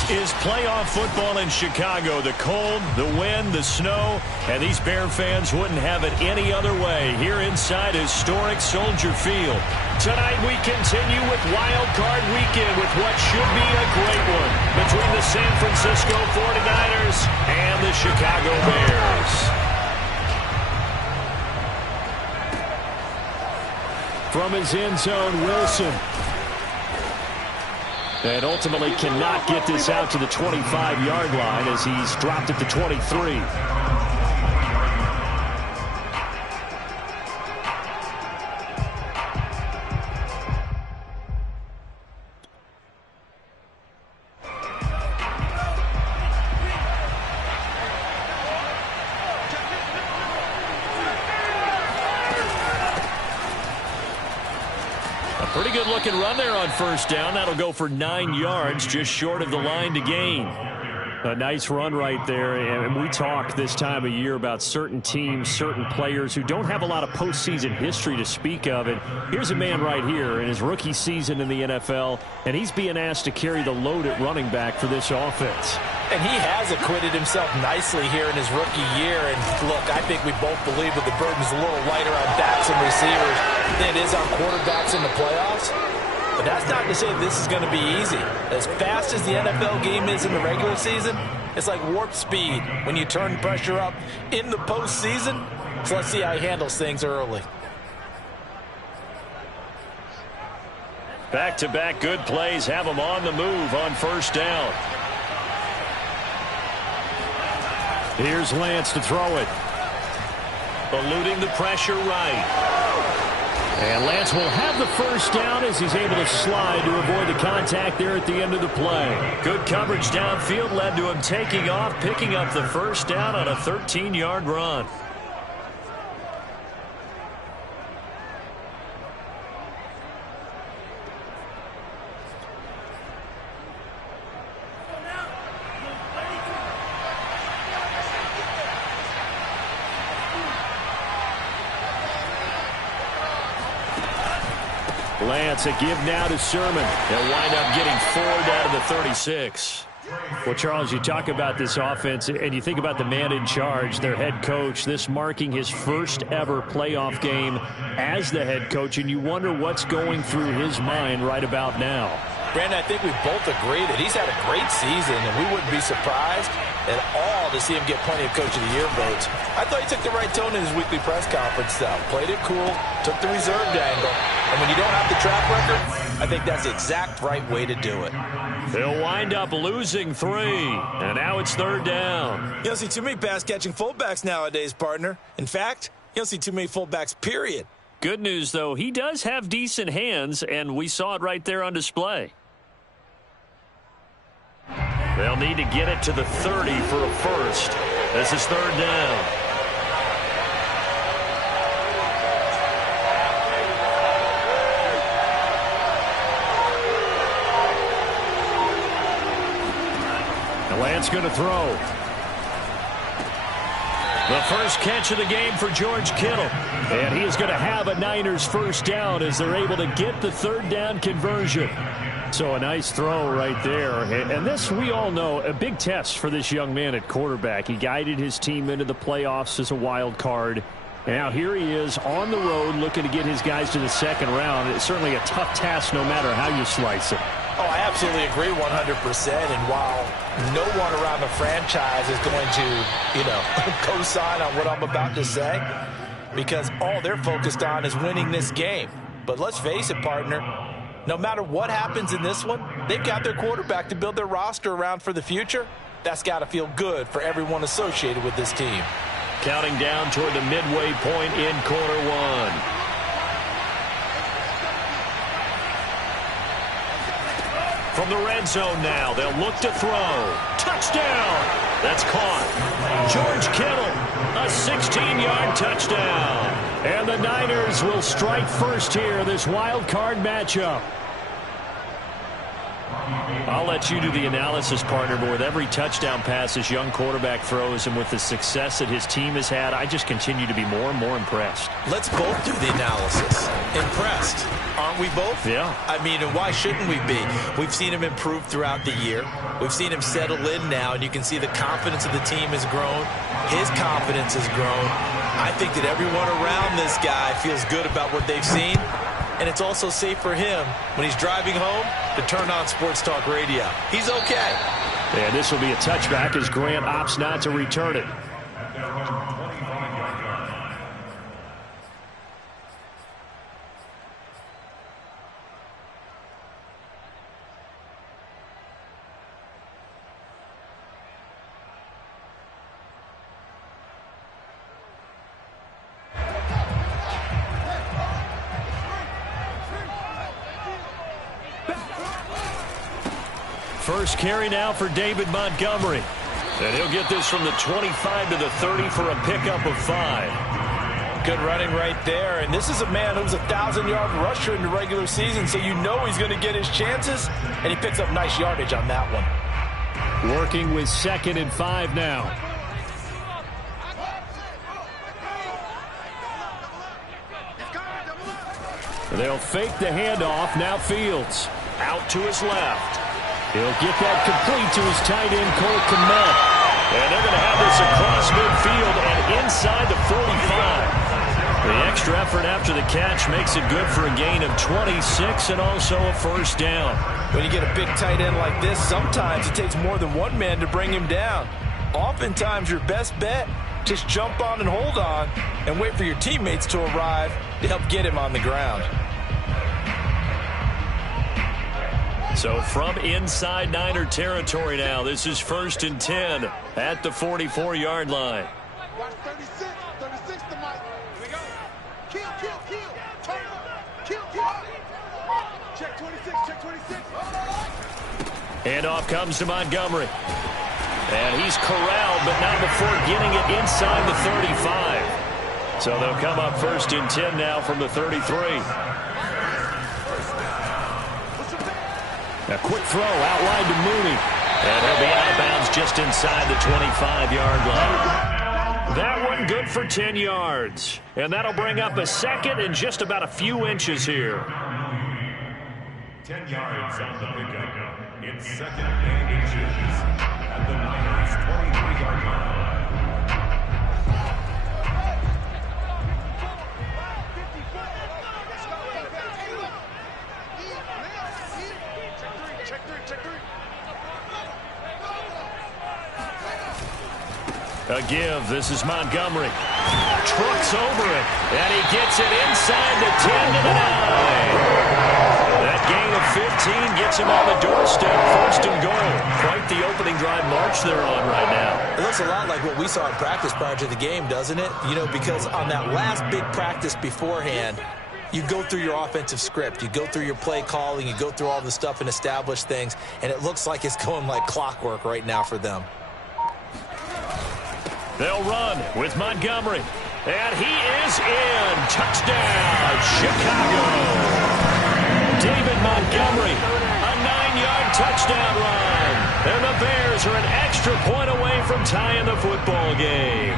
This is playoff football in Chicago. The cold, the wind, the snow, and these Bear fans wouldn't have it any other way here inside historic Soldier Field. Tonight we continue with Wild Card Weekend with what should be a great one between the San Francisco 49ers and the Chicago Bears. From his end zone, Wilson. And ultimately cannot get this out to the 25-yard line as he's dropped it to 23. Pretty good looking run there on first down. That'll go for 9 yards, just short of the line to gain. A nice run right there, and we talk this time of year about certain teams, certain players who don't have a lot of postseason history to speak of. And here's a man right here in his rookie season in the NFL, and he's being asked to carry the load at running back for this offense. And he has acquitted himself nicely here in his rookie year. And look, I think we both believe that the burden's a little lighter on backs and receivers than it is on quarterbacks in the playoffs. But that's not to say this is going to be easy. As fast as the NFL game is in the regular season, it's like warp speed when you turn pressure up in the postseason. So let's see how he handles things early. Back-to-back good plays have him on the move on first down. Here's Lance to throw it. Eluding the pressure right. And Lance will have the first down as he's able to slide to avoid the contact there at the end of the play. Good coverage downfield led to him taking off, picking up the first down on a 13-yard run. Lance, a give now to Sermon. They'll wind up getting 4 down to the 36. Well, Charles, you talk about this offense, and you think about the man in charge, their head coach, this marking his first ever playoff game as the head coach, and you wonder what's going through his mind right about now. Brandon, I think we both agree that he's had a great season, and we wouldn't be surprised at all to see him get plenty of Coach of the Year votes. I thought he took the right tone in his weekly press conference, though. Played it cool, took the reserved angle, and when you don't have the track record, I think that's the exact right way to do it. They'll wind up losing 3, and now it's third down. You don't see too many pass-catching fullbacks nowadays, partner. In fact, you don't see too many fullbacks, period. Good news, though, he does have decent hands, and we saw it right there on display. They'll need to get it to the 30 for a first. This is third down. And Lance going to throw. The first catch of the game for George Kittle. And he is going to have a Niners first down as they're able to get the third down conversion. So a nice throw right there. And this, we all know, a big test for this young man at quarterback. He guided his team into the playoffs as a wild card. And now here he is on the road looking to get his guys to the second round. It's certainly a tough task no matter how you slice it. Oh, I absolutely agree 100%. And while no one around the franchise is going to, co-sign on what I'm about to say, because all they're focused on is winning this game. But let's face it, partner, no matter what happens in this one, they've got their quarterback to build their roster around for the future. That's got to feel good for everyone associated with this team. Counting down toward the midway point in quarter one. From the red zone now, they'll look to throw. Touchdown! That's caught. George Kittle, a 16-yard touchdown. And the Niners will strike first here, this wild card matchup. I'll let you do the analysis, partner, but with every touchdown pass this young quarterback throws and with the success that his team has had, I just continue to be more and more impressed. Let's both do the analysis. Impressed, aren't we both? Yeah. I mean, and why shouldn't we be? We've seen him improve throughout the year. We've seen him settle in now, and you can see the confidence of the team has grown. His confidence has grown. I think that everyone around this guy feels good about what they've seen, and it's also safe for him when he's driving home to turn on Sports Talk Radio. He's okay. And this will be a touchback as Grant opts not to return it. First carry now for David Montgomery. And he'll get this from the 25 to the 30 for a pickup of 5. Good running right there. And this is a man who's a 1,000-yard rusher in the regular season, so you know he's going to get his chances. And he picks up nice yardage on that one. Working with 2nd and 5 now. They'll fake the handoff. Now Fields out to his left. He'll get that complete to his tight end, Cole Kmet. And they're going to have this across midfield and inside the 45. The extra effort after the catch makes it good for a gain of 26 and also a first down. When you get a big tight end like this, sometimes it takes more than one man to bring him down. Oftentimes, your best bet, just jump on and hold on and wait for your teammates to arrive to help get him on the ground. So from inside Niner territory now, this is 1st and 10 at the 44-yard line. Watch 36 to Mike. Here we go. Kill. Turn up. Kill. Check 26, check 26. Handoff comes to Montgomery. And he's corralled, but not before getting it inside the 35. So they'll come up 1st and 10 now from the 33. A quick throw outlined to Mooney. And he'll be out of bounds just inside the 25-yard line. That one good for 10 yards. And that'll bring up a 2nd and just about a few inches here. 10 yards on the pickup. It's 2nd and inches at the Niners' 23-yard line. A give. This is Montgomery. Trucks over it. And he gets it inside the 10 to the 9. That gain of 15 gets him on the doorstep. 1st and goal. Quite the opening drive march they're on right now. It looks a lot like what we saw in practice prior to the game, doesn't it? You know, because on that last big practice beforehand, you go through your offensive script. You go through your play calling. You go through all the stuff and establish things. And it looks like it's going like clockwork right now for them. They'll run with Montgomery. And he is in. Touchdown, Chicago. David Montgomery, a 9-yard touchdown run. And the Bears are an extra point away from tying the football game.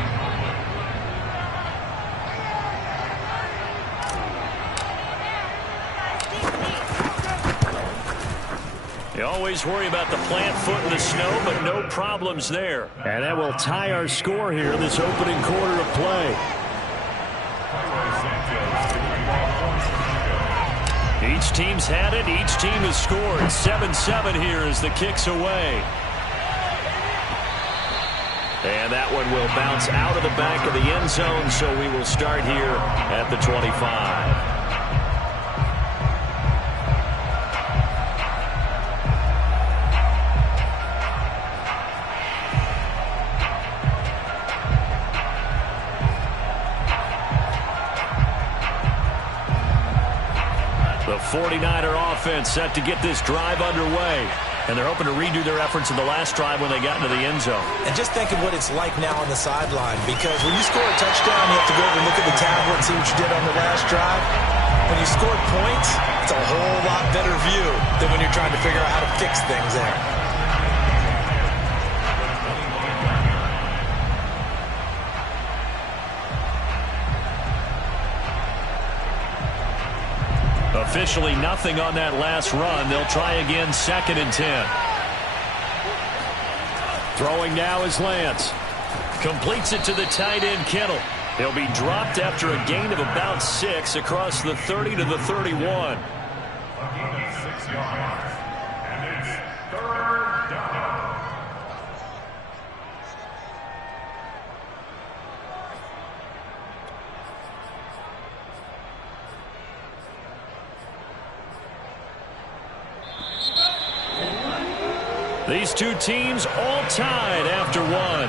You always worry about the plant foot in the snow, but no problems there. And that will tie our score here in this opening quarter of play. Each team's had it. Each team has scored. 7-7 here as the kick's away. And that one will bounce out of the back of the end zone, so we will start here at the 25. The 49er offense set to get this drive underway. And they're hoping to redo their efforts in the last drive when they got into the end zone. And just think of what it's like now on the sideline, because when you score a touchdown, you have to go over and look at the tablet and see what you did on the last drive. When you scored points, it's a whole lot better view than when you're trying to figure out how to fix things there. A Officially nothing on that last run. They'll try again, 2nd and 10. Throwing now is Lance. Completes it to the tight end, Kittle. He'll be dropped after a gain of about 6 across the 30 to the 31. A gain of 6 yards. And it's 3rd down. These two teams all tied after one.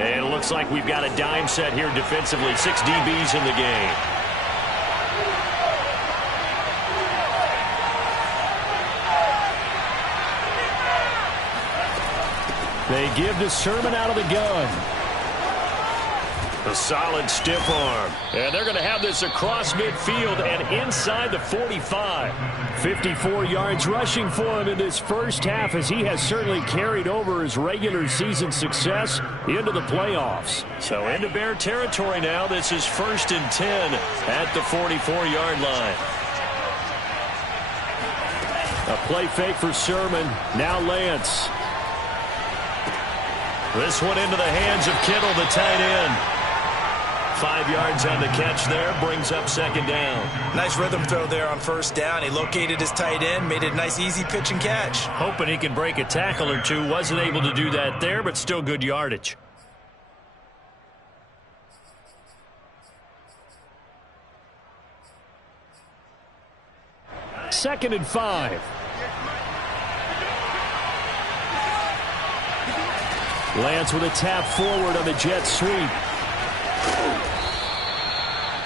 And it looks like we've got a dime set here defensively. 6 DBs in the game. They give to Sermon out of the gun. A solid stiff arm. And they're going to have this across midfield and inside the 45. 54 yards rushing for him in this first half, as he has certainly carried over his regular season success into the playoffs. So into Bear territory now. This is 1st and 10 at the 44-yard line. A play fake for Sermon. Now Lance. This one into the hands of Kittle, the tight end. 5 yards on the catch there, brings up 2nd down. Nice rhythm throw there on 1st down. He located his tight end, made it a nice easy pitch and catch. Hoping he can break a tackle or two. Wasn't able to do that there, but still good yardage. Second and 5. Lance with a tap forward on the jet sweep.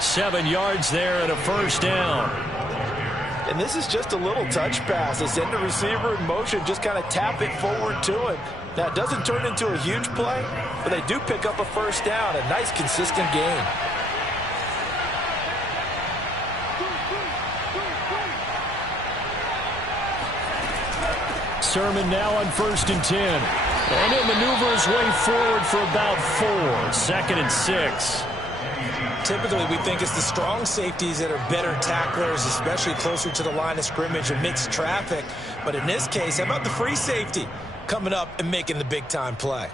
7 yards there and a 1st down. And this is just a little touch pass. They send the receiver in motion, just kind of tap it forward to him. Now, it doesn't turn into a huge play, but they do pick up a 1st down. A nice, consistent gain. Sermon now on 1st and 10. And he'll maneuver his way forward for about 4. 2nd and 6. Typically, we think it's the strong safeties that are better tacklers, especially closer to the line of scrimmage and mixed traffic. But in this case, how about the free safety coming up and making the big-time play?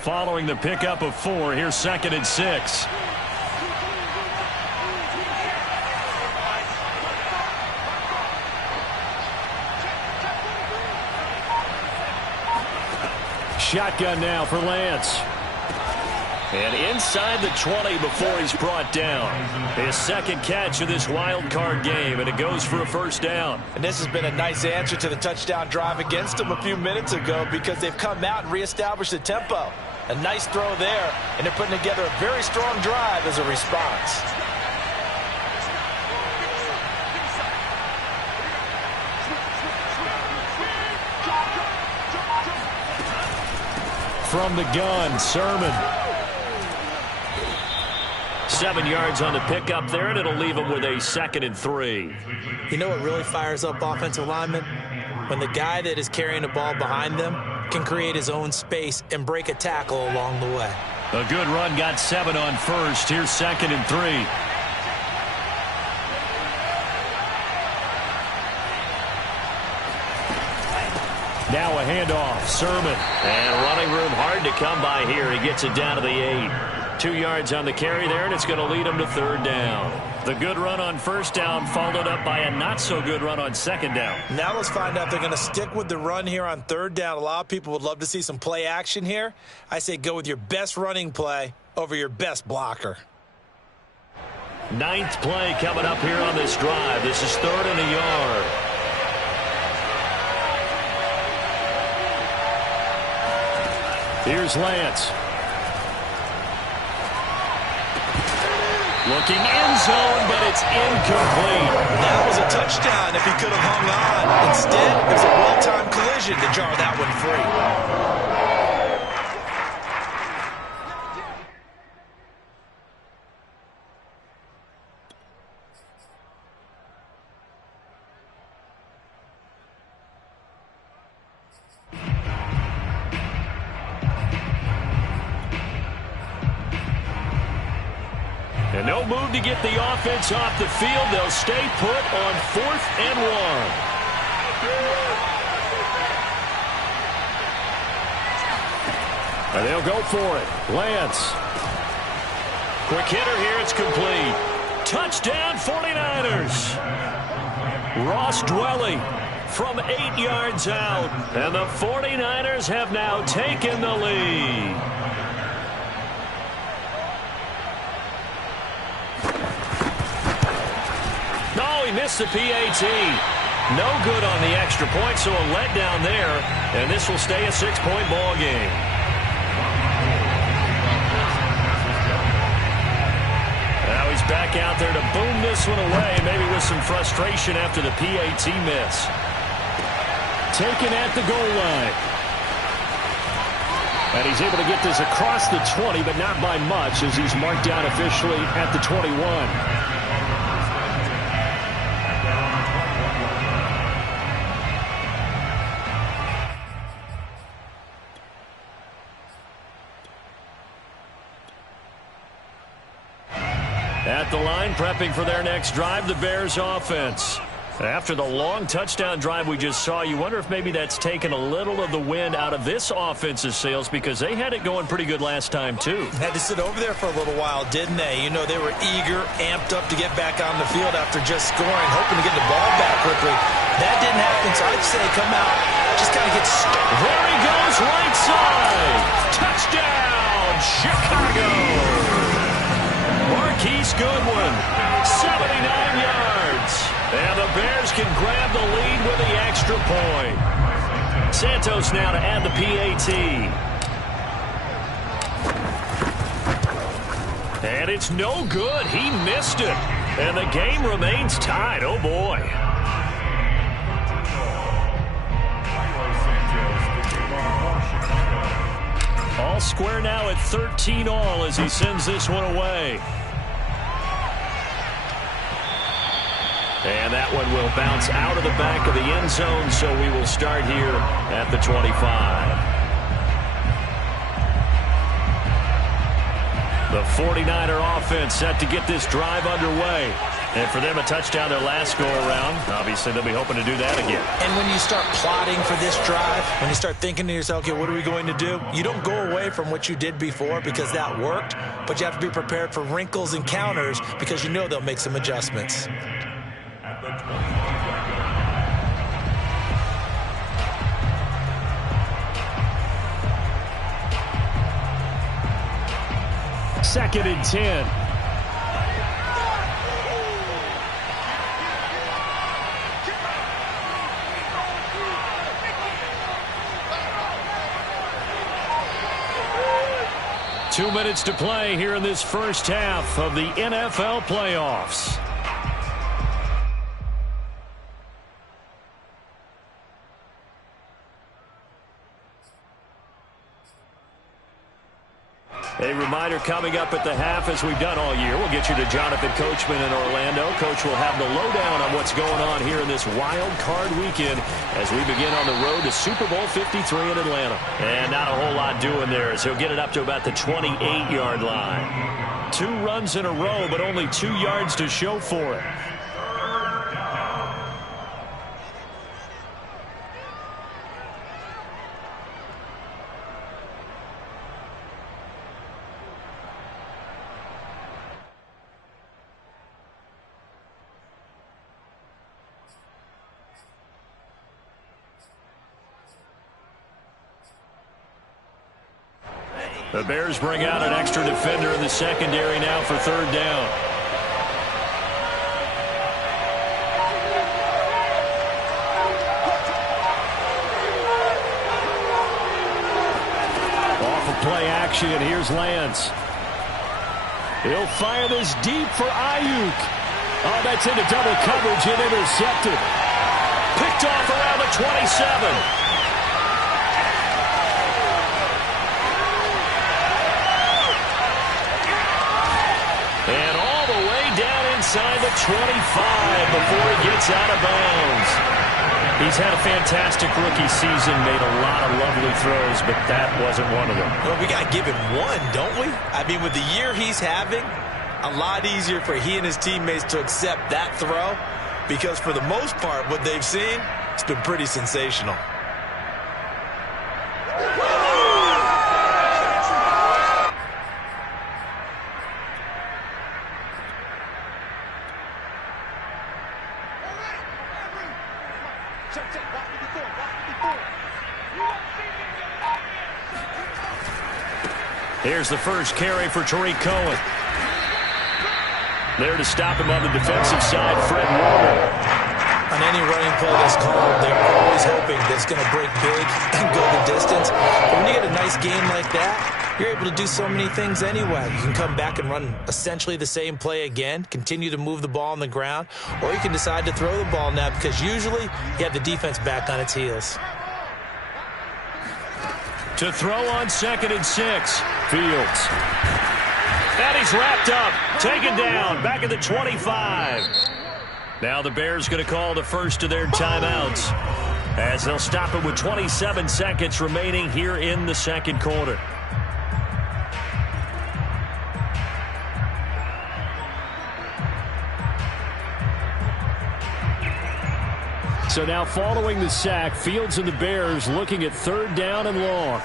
Following the pickup of 4, here's 2nd and 6. Shotgun now for Lance. And inside the 20 before he's brought down. His 2nd catch of this wild card game, and it goes for a 1st down. And this has been a nice answer to the touchdown drive against them a few minutes ago, because they've come out and reestablished the tempo. A nice throw there, and they're putting together a very strong drive as a response. From the gun, Sermon. 7 yards on the pickup there, and it'll leave him with a 2nd and 3. You know what really fires up offensive linemen? When the guy that is carrying the ball behind them can create his own space and break a tackle along the way. A good run, got 7 on 1st. Here's 2nd and 3. Now a handoff, Sermon. And running room hard to come by here. He gets it down to the 8. 2 yards on the carry there, and it's going to lead him to 3rd down. The good run on 1st down followed up by a not-so-good run on 2nd down. Now let's find out if they're going to stick with the run here on 3rd down. A lot of people would love to see some play action here. I say go with your best running play over your best blocker. 9th play coming up here on this drive. This is 3rd and a yard. Here's Lance. Looking end zone, but it's incomplete. That was a touchdown if he could have hung on. Instead, it was a well-timed collision to jar that one free. And no move to get the offense off the field. They'll stay put on 4th and 1. And they'll go for it. Lance. Quick hitter here. It's complete. Touchdown 49ers. Ross Dwelly from 8 yards out. And the 49ers have now taken the lead. No, he missed the PAT. No good on the extra point, so a letdown there. And this will stay a 6-point ball game. Now he's back out there to boom this one away, maybe with some frustration after the PAT miss. Taken at the goal line. And he's able to get this across the 20, but not by much, as he's marked down officially at the 21. At the line, prepping for their next drive, the Bears offense. After the long touchdown drive we just saw, you wonder if maybe that's taken a little of the wind out of this offense's sails, because they had it going pretty good last time, too. Had to sit over there for a little while, didn't they? You know, they were eager, amped up to get back on the field after just scoring, hoping to get the ball back quickly. That didn't happen, so I'd say come out, just kind of get stuck. There he goes, right side. Touchdown, Chicago. Marquise Goodwin, 79 yards. And the Bears can grab the lead with the extra point. Santos now to add the PAT. And it's no good. He missed it. And the game remains tied. Oh, boy. All square now at 13-all as he sends this one away. And that one will bounce out of the back of the end zone, so we will start here at the 25. The 49er offense set to get this drive underway. And for them, a touchdown their last go-around. Obviously, they'll be hoping to do that again. And when you start plotting for this drive, when you start thinking to yourself, okay, what are we going to do? You don't go away from what you did before because that worked, but you have to be prepared for wrinkles and counters because you know they'll make some adjustments. Second and 10. Two minutes to play here in this first half of the NFL playoffs. A reminder coming up at the half, as we've done all year. We'll get you to Jonathan Coachman in Orlando. Coach will have the lowdown on what's going on here in this wild card weekend as we begin on the road to Super Bowl 53 in Atlanta. And not a whole lot doing there, as he'll get it up to about the 28-yard line. 2 runs in a row, but only 2 yards to show for it. The Bears bring out an extra defender in the secondary now for third down. Off of play action, and here's Lance. He'll fire this deep for Ayuk. Oh, that's into double coverage and intercepted. Picked off around the 27. And all the way down inside the 25 before he gets out of bounds. He's had a fantastic rookie season, made a lot of lovely throws, but that wasn't one of them. Well, we got to give him one, don't we? I mean, with the year he's having, A lot easier for he and his teammates to accept that throw because for the most part, what they've seen, it's been pretty sensational. Here's the first carry for Tariq Cohen. There to stop him on the defensive side, Fred Warner. On any running play that's called, they're always hoping that it's going to break big and go the distance. But when you get a nice game like that, you're able to do so many things anyway. You can come back and run essentially the same play again, continue to move the ball on the ground, or you can decide to throw the ball now because usually you have the defense back on its heels. To throw on 2nd and 6, Fields. And he's wrapped up, taken down, back at the 25. Now the Bears going to call the first of their timeouts as they'll stop it with 27 seconds remaining here in the second quarter. So now following the sack, Fields and the Bears looking at 3rd down and long.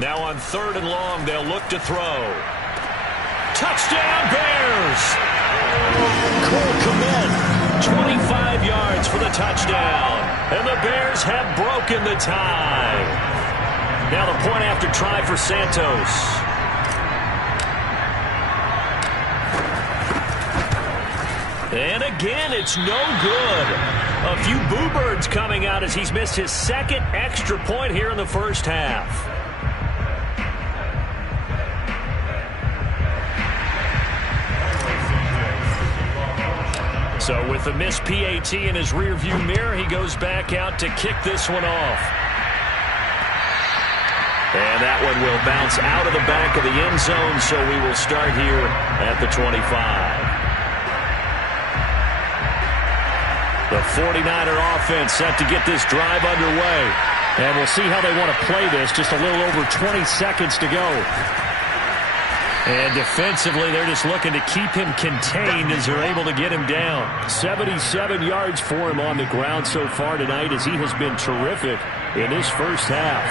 Now on 3rd and long, they'll look to throw. Touchdown, Bears! Cole Kmet, 25 yards for the touchdown. And the Bears have broken the tie. Now the point after try for Santos. And again, it's no good. A few boo birds coming out as he's missed his 2nd extra point here in the first half. So with the missed PAT in his rearview mirror, he goes back out to kick this one off. And that one will bounce out of the back of the end zone, so we will start here at the 25. The 49er offense set to get this drive underway. And we'll see how they want to play this. Just a little over 20 seconds to go. And defensively, they're just looking to keep him contained as they're able to get him down. 77 yards for him on the ground so far tonight as he has been terrific in this first half.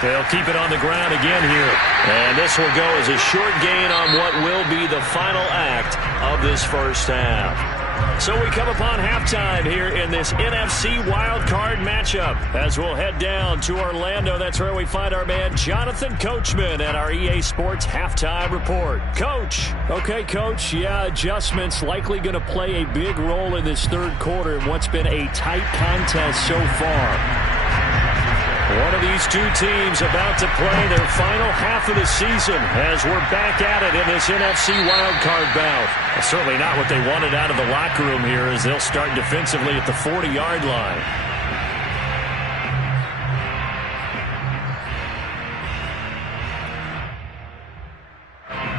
They'll keep it on the ground again here. And this will go as a short gain on what will be the final act of this first half. So we come upon halftime here in this NFC wildcard matchup as we'll head down to Orlando. That's where we find our man Jonathan Coachman at our EA Sports Halftime Report. Coach. Okay, Coach. Yeah, adjustments likely going to play a big role in this third quarter in what's been a tight contest so far. One of these two teams about to play their final half of the season as we're back at it in this NFC wildcard bout. Certainly not what they wanted out of the locker room here as they'll start defensively at the 40-yard line.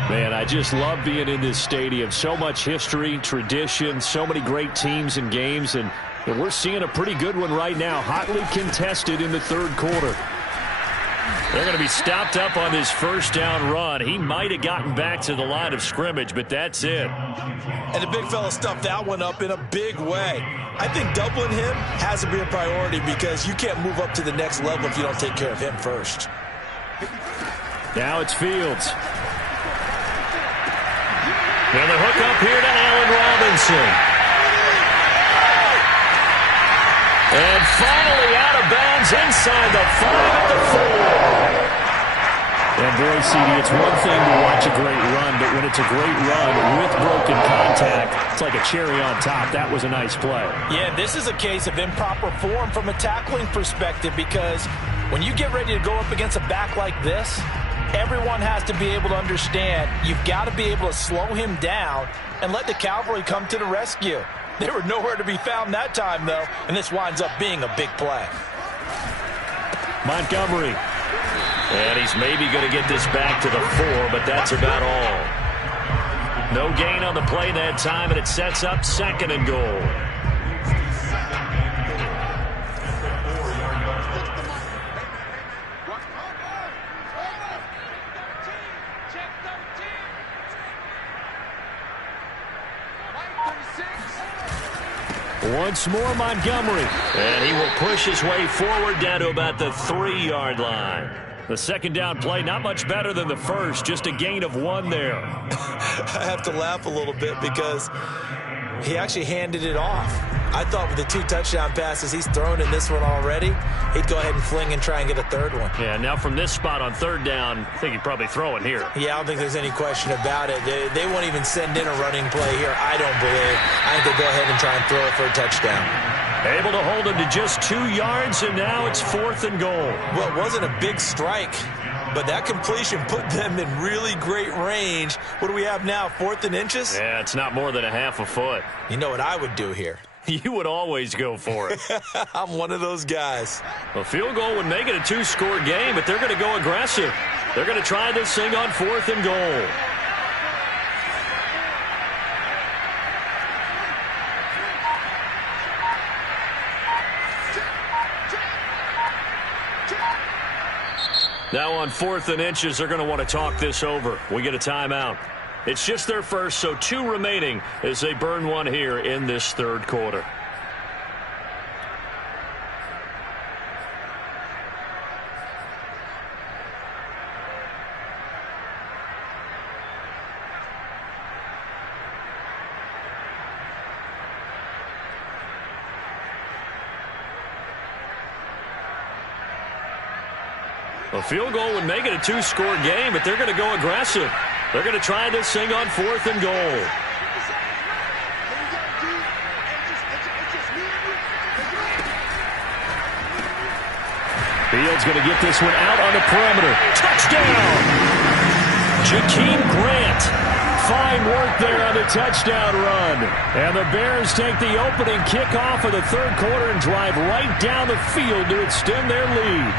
Man, I just love being in this stadium. So much history, tradition, so many great teams and games, and we're seeing a pretty good one right now, hotly contested in the third quarter. They're going to be stopped up on this first down run. He might have gotten back to the line of scrimmage, but that's it. And the big fella stuffed that one up in a big way. I think doubling him has to be a priority because you can't move up to the next level if you don't take care of him first. Now it's Fields. And the hook up here to Allen Robinson. And finally out of bounds inside the 5 at the 4. And boy, CD, it's one thing to watch a great run, but when it's a great run with broken contact, it's like a cherry on top. That was a nice play. Yeah, this is a case of improper form from a tackling perspective because when you get ready to go up against a back like this, everyone has to be able to understand you've got to be able to slow him down and let the cavalry come to the rescue. They were nowhere to be found that time, though, and this winds up being a big play. Montgomery. And he's maybe going to get this back to the 4, but that's about all. No gain on the play that time, and it sets up 2nd and goal. Once more, Montgomery. And he will push his way forward down to about the 3-yard line. The 2nd down play, not much better than the first, just a gain of 1 there. I have to laugh a little bit because he actually handed it off. I thought with the 2 touchdown passes he's thrown in this one already, he'd go ahead and fling and try and get a 3rd one. Yeah, now from this spot on 3rd down, I think he'd probably throw it here. Yeah, I don't think there's any question about it. They won't even send in a running play here, I don't believe. I think they'll go ahead and try and throw it for a touchdown. Able to hold him to just 2 yards, and now it's 4th and goal. Well, it wasn't a big strike, but that completion put them in really great range. What do we have now, 4th and inches? Yeah, it's not more than a half a foot. You know what I would do here? You would always go for it. I'm one of those guys. A field goal would make it a 2-score game, but they're going to go aggressive. They're going to try this thing on 4th and goal. Now on 4th and inches, they're going to want to talk this over. We get a timeout. It's just their first, so 2 remaining as they burn 1 here in this 3rd quarter. A field goal would make it a 2-score game, but they're going to go aggressive. They're going to try this thing on 4th and goal. Fields going to get this one out on the perimeter. Touchdown! Jakeem Grant. Fine work there on the touchdown run. And the Bears take the opening kickoff of the 3rd quarter and drive right down the field to extend their lead.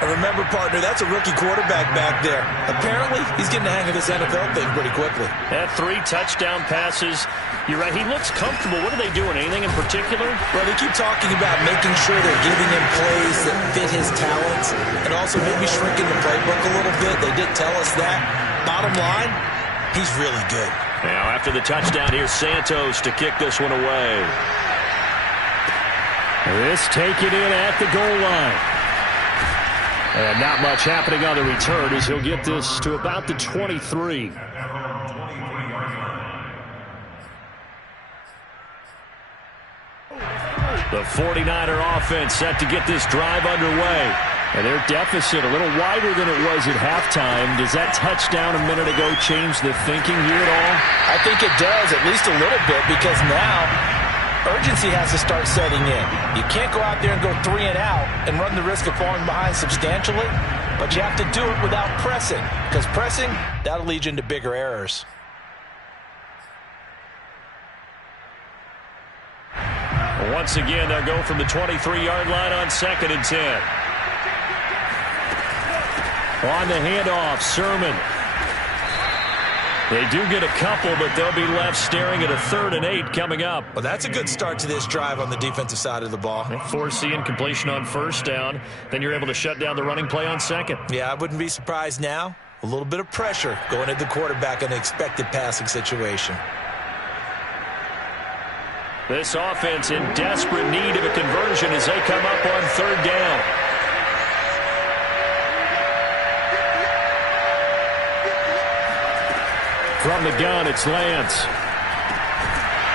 And remember, partner, that's a rookie quarterback back there. Apparently, he's getting the hang of this NFL thing pretty quickly. Had 3 touchdown passes. You're right, he looks comfortable. What are they doing? Anything in particular? Well, they keep talking about making sure they're giving him plays that fit his talents and also maybe shrinking the playbook a little bit. They did tell us that. Bottom line, he's really good. Now, after the touchdown, here's Santos to kick this one away. This taken in at the goal line. And not much happening on the return as he'll get this to about the 23. The 49er offense set to get this drive underway. And their deficit a little wider than it was at halftime. Does that touchdown a minute ago change the thinking here at all? I think it does, at least a little bit, because now urgency has to start setting in. You can't go out there and go 3 and out and run the risk of falling behind substantially, but you have to do it without pressing, because pressing, that'll lead you into bigger errors. Once again, they'll go from the 23-yard line on 2nd and 10. On the handoff, Sermon. They do get a couple, but they'll be left staring at a 3rd and 8 coming up. Well, that's a good start to this drive on the defensive side of the ball. Forcing incompletion on 1st down. Then you're able to shut down the running play on 2nd. Yeah, I wouldn't be surprised now. A little bit of pressure going at the quarterback in an expected passing situation. This offense in desperate need of a conversion as they come up on 3rd down. From the gun, it's Lance.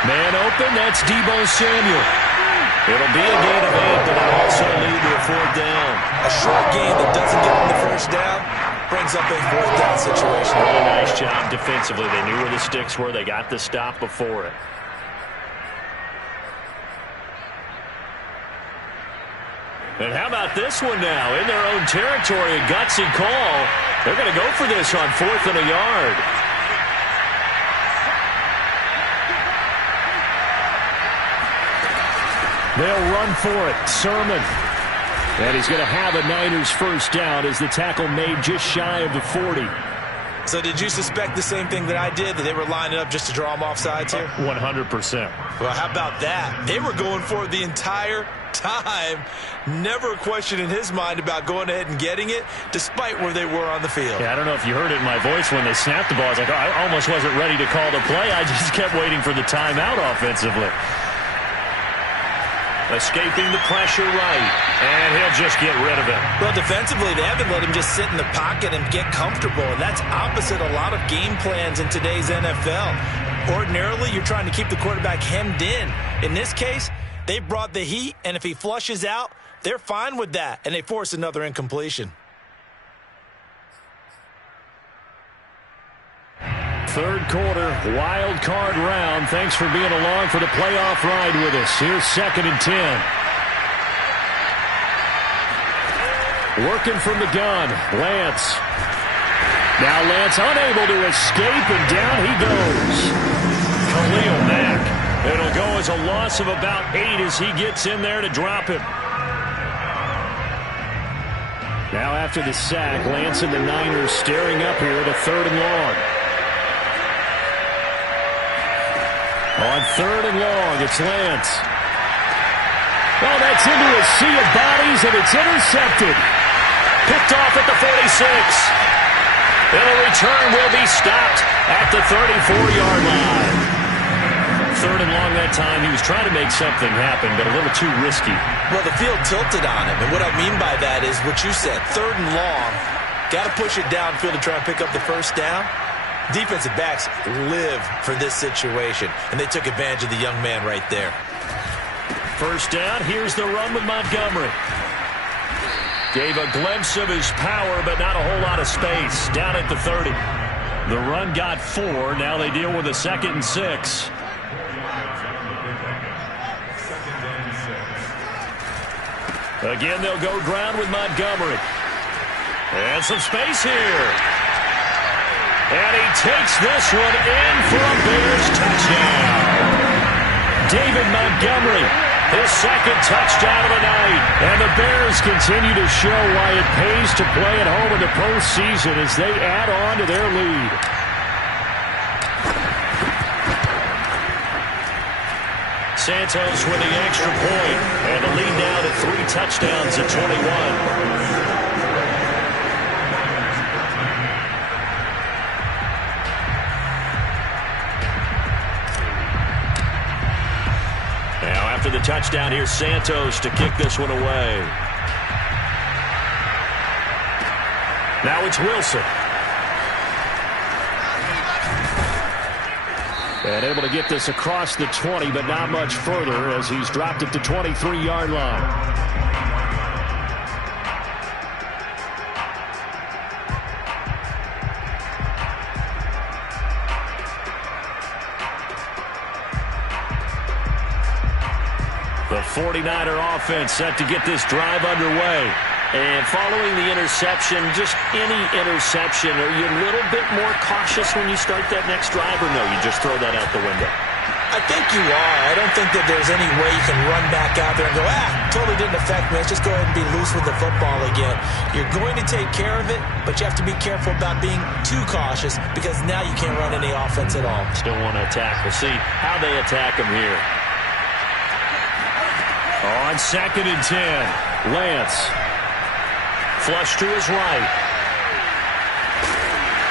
Man open, that's Deebo Samuel. It'll be a gain of 8, but it'll also lead to a 4th down. A short gain that doesn't get them the 1st down brings up a 4th down situation. Really nice job defensively. They knew where the sticks were. They got the stop before it. And how about this one now? In their own territory, a gutsy call. They're going to go for this on 4th and a yard. They'll run for it. Sermon. And he's going to have a Niners first down as the tackle made just shy of the 40. So did you suspect the same thing that I did, that they were lining up just to draw them off sides here? 100%. Well, how about that? They were going for it the entire time. Never a question in his mind about going ahead and getting it, despite where they were on the field. Yeah, I don't know if you heard it in my voice when they snapped the ball. I was like, oh, I almost wasn't ready to call the play. I just kept waiting for the timeout offensively. Escaping the pressure right, and he'll just get rid of it. Well, defensively, they haven't let him just sit in the pocket and get comfortable, and that's opposite a lot of game plans in today's NFL. Ordinarily, you're trying to keep the quarterback hemmed in. In this case, they brought the heat, and if he flushes out, they're fine with that, and they force another incompletion. Third quarter, wild card round. Thanks for being along for the playoff ride with us. Here's 2nd and 10. Working from the gun, Lance. Now Lance unable to escape, and down he goes. Khalil Mack. It'll go as a loss of about 8 as he gets in there to drop him. Now after the sack, Lance and the Niners staring up here at a 3rd and long. On 3rd and long, it's Lance. Oh, that's into a sea of bodies, and it's intercepted. Picked off at the 46. And the return will be stopped at the 34-yard line. 3rd and long that time. He was trying to make something happen, but a little too risky. Well, the field tilted on him, and what I mean by that is what you said. 3rd and long, got to push it downfield to try and pick up the first down. Defensive backs live for this situation, and they took advantage of the young man right there. First down, here's the run with Montgomery. Gave a glimpse of his power, but not a whole lot of space. Down at the 30. The run got 4. Now they deal with a 2nd and 6. Again, they'll go ground with Montgomery. And some space here. And he takes this one in for a Bears touchdown. David Montgomery, his 2nd touchdown of the night. And the Bears continue to show why it pays to play at home in the postseason as they add on to their lead. Santos with the extra point, and the lead now to 3 touchdowns at 21. After the touchdown, here's Santos to kick this one away. Now it's Wilson. And able to get this across the 20, but not much further as he's dropped it to 23-yard line. The 49er offense set to get this drive underway. And following the interception, just any interception, are you a little bit more cautious when you start that next drive, or no, you just throw that out the window? I think you are. I don't think that there's any way you can run back out there and go, totally didn't affect me. Let's just go ahead and be loose with the football again. You're going to take care of it, but you have to be careful about being too cautious because now you can't run any offense at all. Still want to attack. We'll see how they attack him here. On 2nd and 10, Lance. Flush to his right.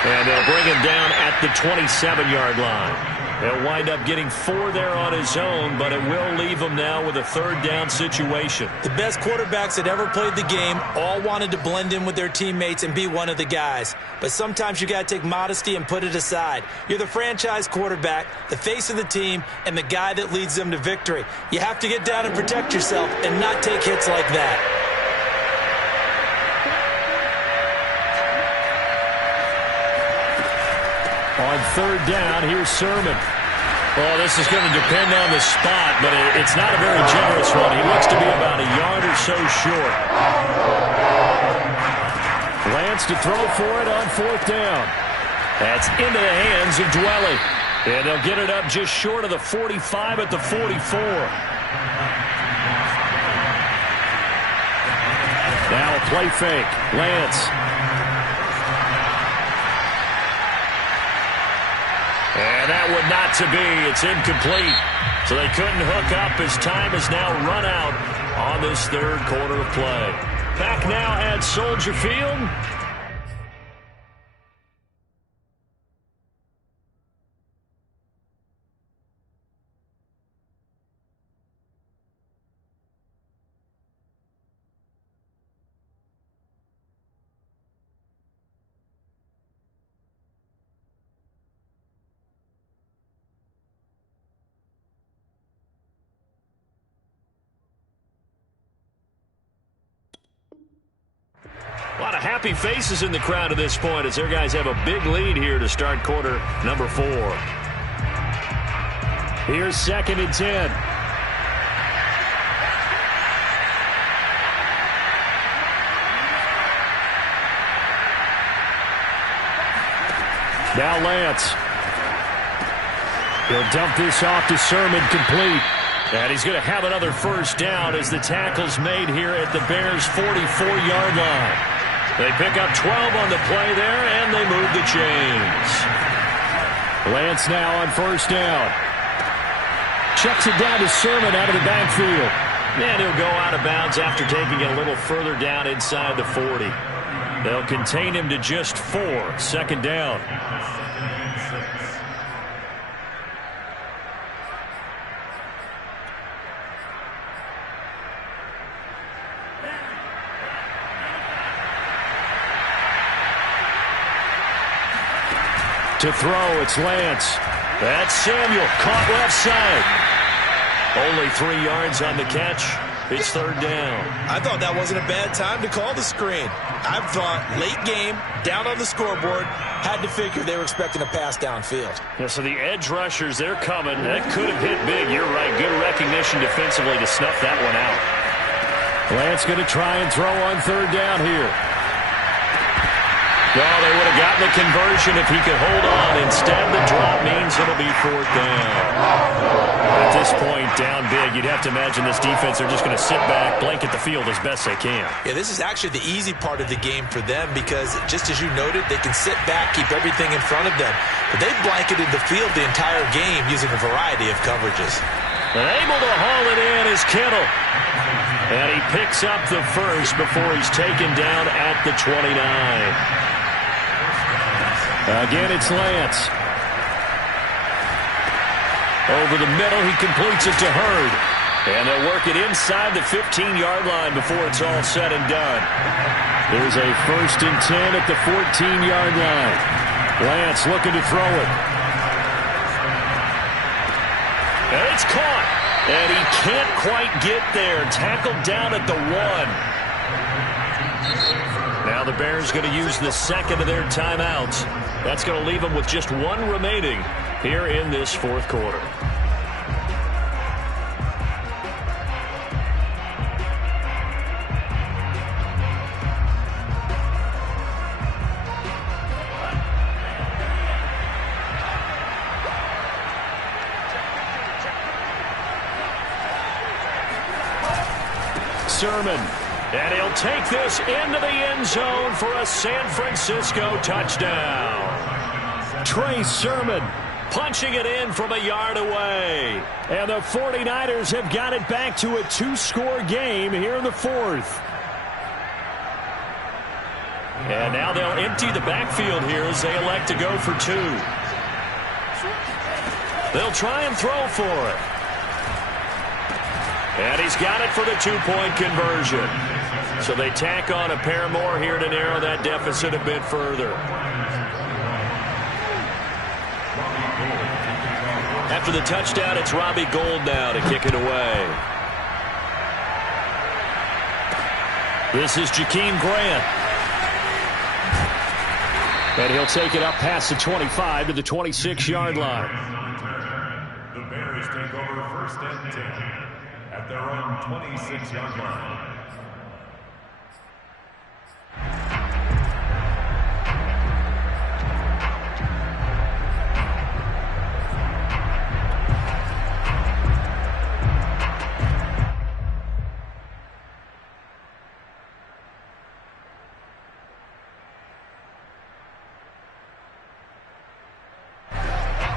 And they'll bring him down at the 27-yard line. They'll wind up getting 4 there on his own, but it will leave him now with a 3rd down situation. The best quarterbacks that ever played the game all wanted to blend in with their teammates and be one of the guys. But sometimes you got to take modesty and put it aside. You're the franchise quarterback, the face of the team, and the guy that leads them to victory. You have to get down and protect yourself and not take hits like that. On 3rd down, here's Sermon. Well, this is going to depend on the spot, but it's not a very generous one. He looks to be about a yard or so short. Lance to throw for it on 4th down. That's into the hands of Dwelly. And they'll get it up just short of the 45 at the 44. play fake. Lance. And that would not to be. It's incomplete. So they couldn't hook up as time has now run out on this third quarter of play. Back now at Soldier Field. A lot of happy faces in the crowd at this point as their guys have a big lead here to start quarter number 4. Here's 2nd and 10. Now Lance. He'll dump this off to Sermon, complete. And he's going to have another first down as the tackle's made here at the Bears' 44-yard line. They pick up 12 on the play there, and they move the chains. Lance now on first down. Checks it down to Sermon out of the backfield. And he'll go out of bounds after taking it a little further down inside the 40. They'll contain him to just 4. 2nd down. To throw, it's Lance. That's Samuel, caught left side. Only 3 yards on the catch. It's 3rd down. I thought that wasn't a bad time to call the screen. I thought late game, down on the scoreboard, had to figure they were expecting a pass downfield. Yeah, so the edge rushers, they're coming. That could have hit big. You're right. Good recognition defensively to snuff that one out. Lance going to try and throw on 3rd down here. Well, they would have gotten the conversion if he could hold on. Instead, the drop means it'll be 4th down. At this point, down big, you'd have to imagine this defense are just going to sit back, blanket the field as best they can. Yeah, this is actually the easy part of the game for them because, just as you noted, they can sit back, keep everything in front of them. But they've blanketed the field the entire game using a variety of coverages. And able to haul it in is Kittle. And he picks up the first before he's taken down at the 29. Again, it's Lance. Over the middle, he completes it to Hurd. And they'll work it inside the 15-yard line before it's all said and done. There's a 1st and 10 at the 14-yard line. Lance looking to throw it. And it's caught. And he can't quite get there. Tackled down at the 1. Now the Bears going to use the 2nd of their timeouts. That's going to leave them with just 1 remaining here in this 4th quarter. Sermon. And he'll take this into the end zone for a San Francisco touchdown. Trey Sermon punching it in from a yard away. And the 49ers have got it back to a 2-score game here in the 4th. And now they'll empty the backfield here as they elect to go for 2. They'll try and throw for it. And he's got it for the 2-point conversion. So they tack on a pair more here to narrow that deficit a bit further. After the touchdown, it's Robbie Gould now to kick it away. This is Jakeem Grant. And he'll take it up past the 25 to the 26-yard line. The Bears take over 1st and 10 at their own 26-yard line.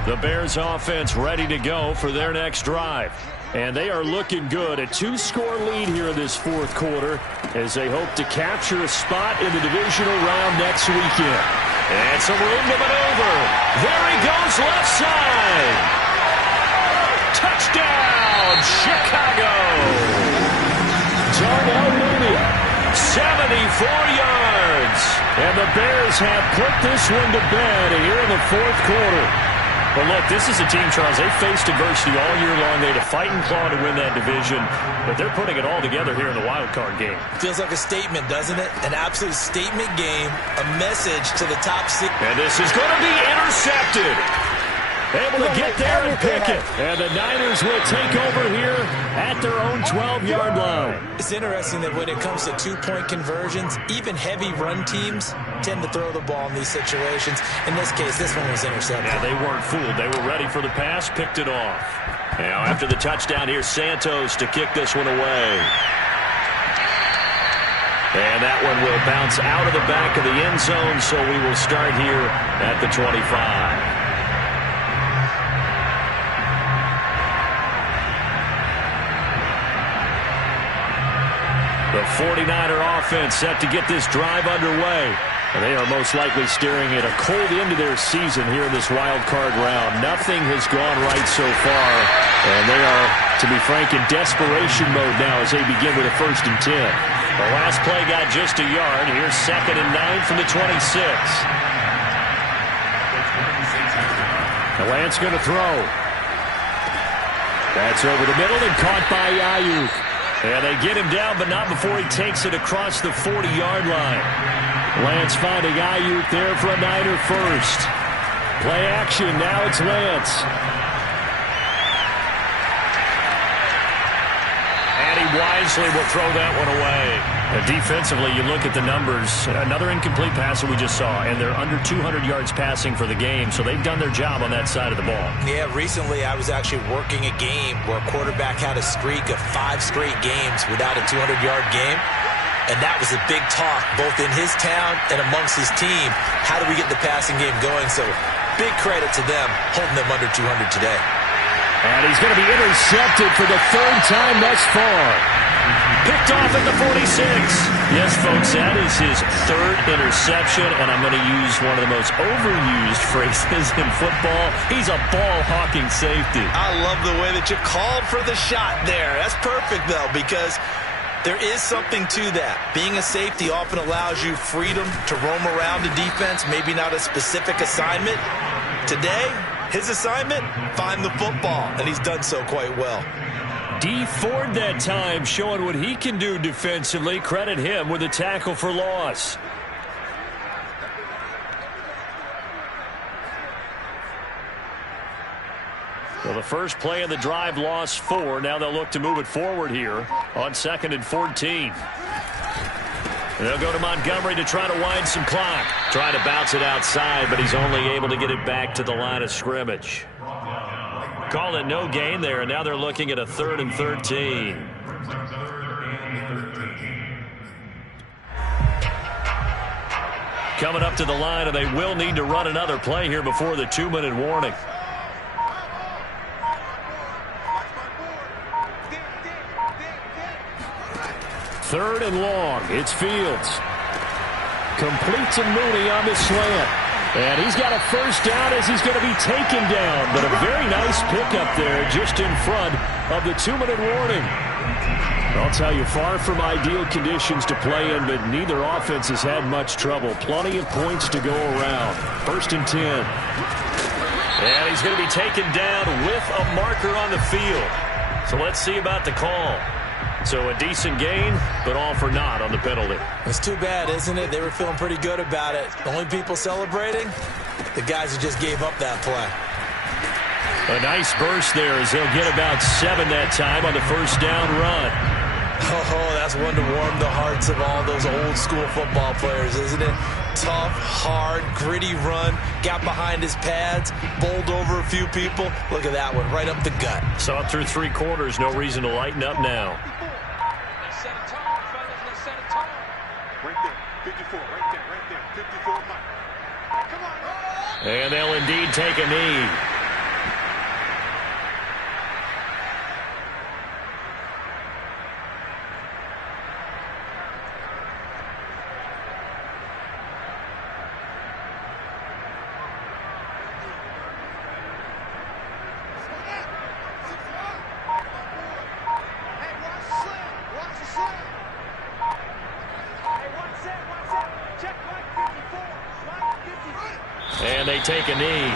The Bears offense ready to go for their next drive. And they are looking good. A 2-score lead here in this fourth quarter as they hope to capture a spot in the divisional round next weekend. And some room to maneuver. There he goes, left side. Touchdown, Chicago. Darnell Mooney, 74 yards. And the Bears have put this one to bed here in the fourth quarter. But look, this is a team, Charles, they faced adversity all year long. They had to fight and claw to win that division, but they're putting it all together here in the wild card game. Feels like a statement, doesn't it? An absolute statement game, a message to the top 6. And this is going to be intercepted. Able to get there and pick it. And the Niners will take over here at their own 12-yard line. It's interesting that when it comes to two-point conversions, even heavy run teams tend to throw the ball in these situations. In this case, this one was intercepted. Yeah, they weren't fooled. They were ready for the pass, picked it off. Now, after the touchdown, here's Santos to kick this one away. And that one will bounce out of the back of the end zone, so we will start here at the 25. The 49er offense set to get this drive underway. And they are most likely staring at a cold end to their season here in this wild card round. Nothing has gone right so far. And they are, to be frank, in desperation mode now as they begin with a 1st and 10. The last play got just a yard. Here's 2nd and 9 from the 26. The Lance going to throw. That's over the middle and caught by Ayuk. And they get him down, but not before he takes it across the 40-yard line. Lance finding Ayuk there for a Niner first. Play action, now it's Lance. And he wisely will throw that one away. Defensively, you look at the numbers. Another incomplete pass that we just saw, and they're under 200 yards passing for the game, so they've done their job on that side of the ball. Yeah, recently I was actually working a game where a quarterback had a streak of 5 straight games without a 200-yard game. And that was a big talk, both in his town and amongst his team. How do we get the passing game going? So big credit to them, holding them under 200 today. And he's going to be intercepted for the 3rd time thus far. Picked off at the 46. Yes, folks, that is his 3rd interception, and I'm going to use one of the most overused phrases in football. He's a ball-hawking safety. I love the way that you called for the shot there. That's perfect, though, because there is something to that. Being a safety often allows you freedom to roam around the defense, maybe not a specific assignment. Today, his assignment, find the football, and he's done so quite well. D Ford that time showing what he can do defensively. Credit him with a tackle for loss. Well, the first play of the drive lost 4. Now they'll look to move it forward here on 2nd and 14. They'll go to Montgomery to try to wind some clock. Try to bounce it outside, but he's only able to get it back to the line of scrimmage. Call it no gain there, and now they're looking at a 3rd and 13. Coming up to the line, and they will need to run another play here before the 2-minute warning. Third and long. It's Fields. Complete to Mooney on the slant. And he's got a first down as he's going to be taken down. But a very nice pickup there just in front of the 2-minute warning. I'll tell you, far from ideal conditions to play in, but neither offense has had much trouble. Plenty of points to go around. 1st and 10. And he's going to be taken down with a marker on the field. So let's see about the call. So a decent gain, but all for naught on the penalty. It's too bad, isn't it? They were feeling pretty good about it. The only people celebrating, the guys who just gave up that play. A nice burst there as they'll get about 7 that time on the first down run. Oh, that's one to warm the hearts of all those old school football players, isn't it? Tough, hard, gritty run, got behind his pads, bowled over a few people. Look at that one, right up the gut. Saw it through 3 quarters, no reason to lighten up now. Let's set a tone, fellas, let's set a tone. Right there, 54, right there, 54 Mike. Come on. And they'll indeed take a knee. And they take a knee.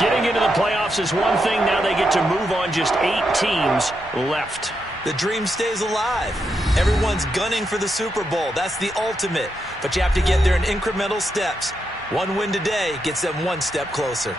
Getting into the playoffs is one thing. Now they get to move on. Just 8 teams left. The dream stays alive. Everyone's gunning for the Super Bowl. That's the ultimate. But you have to get there in incremental steps. One win today gets them one step closer.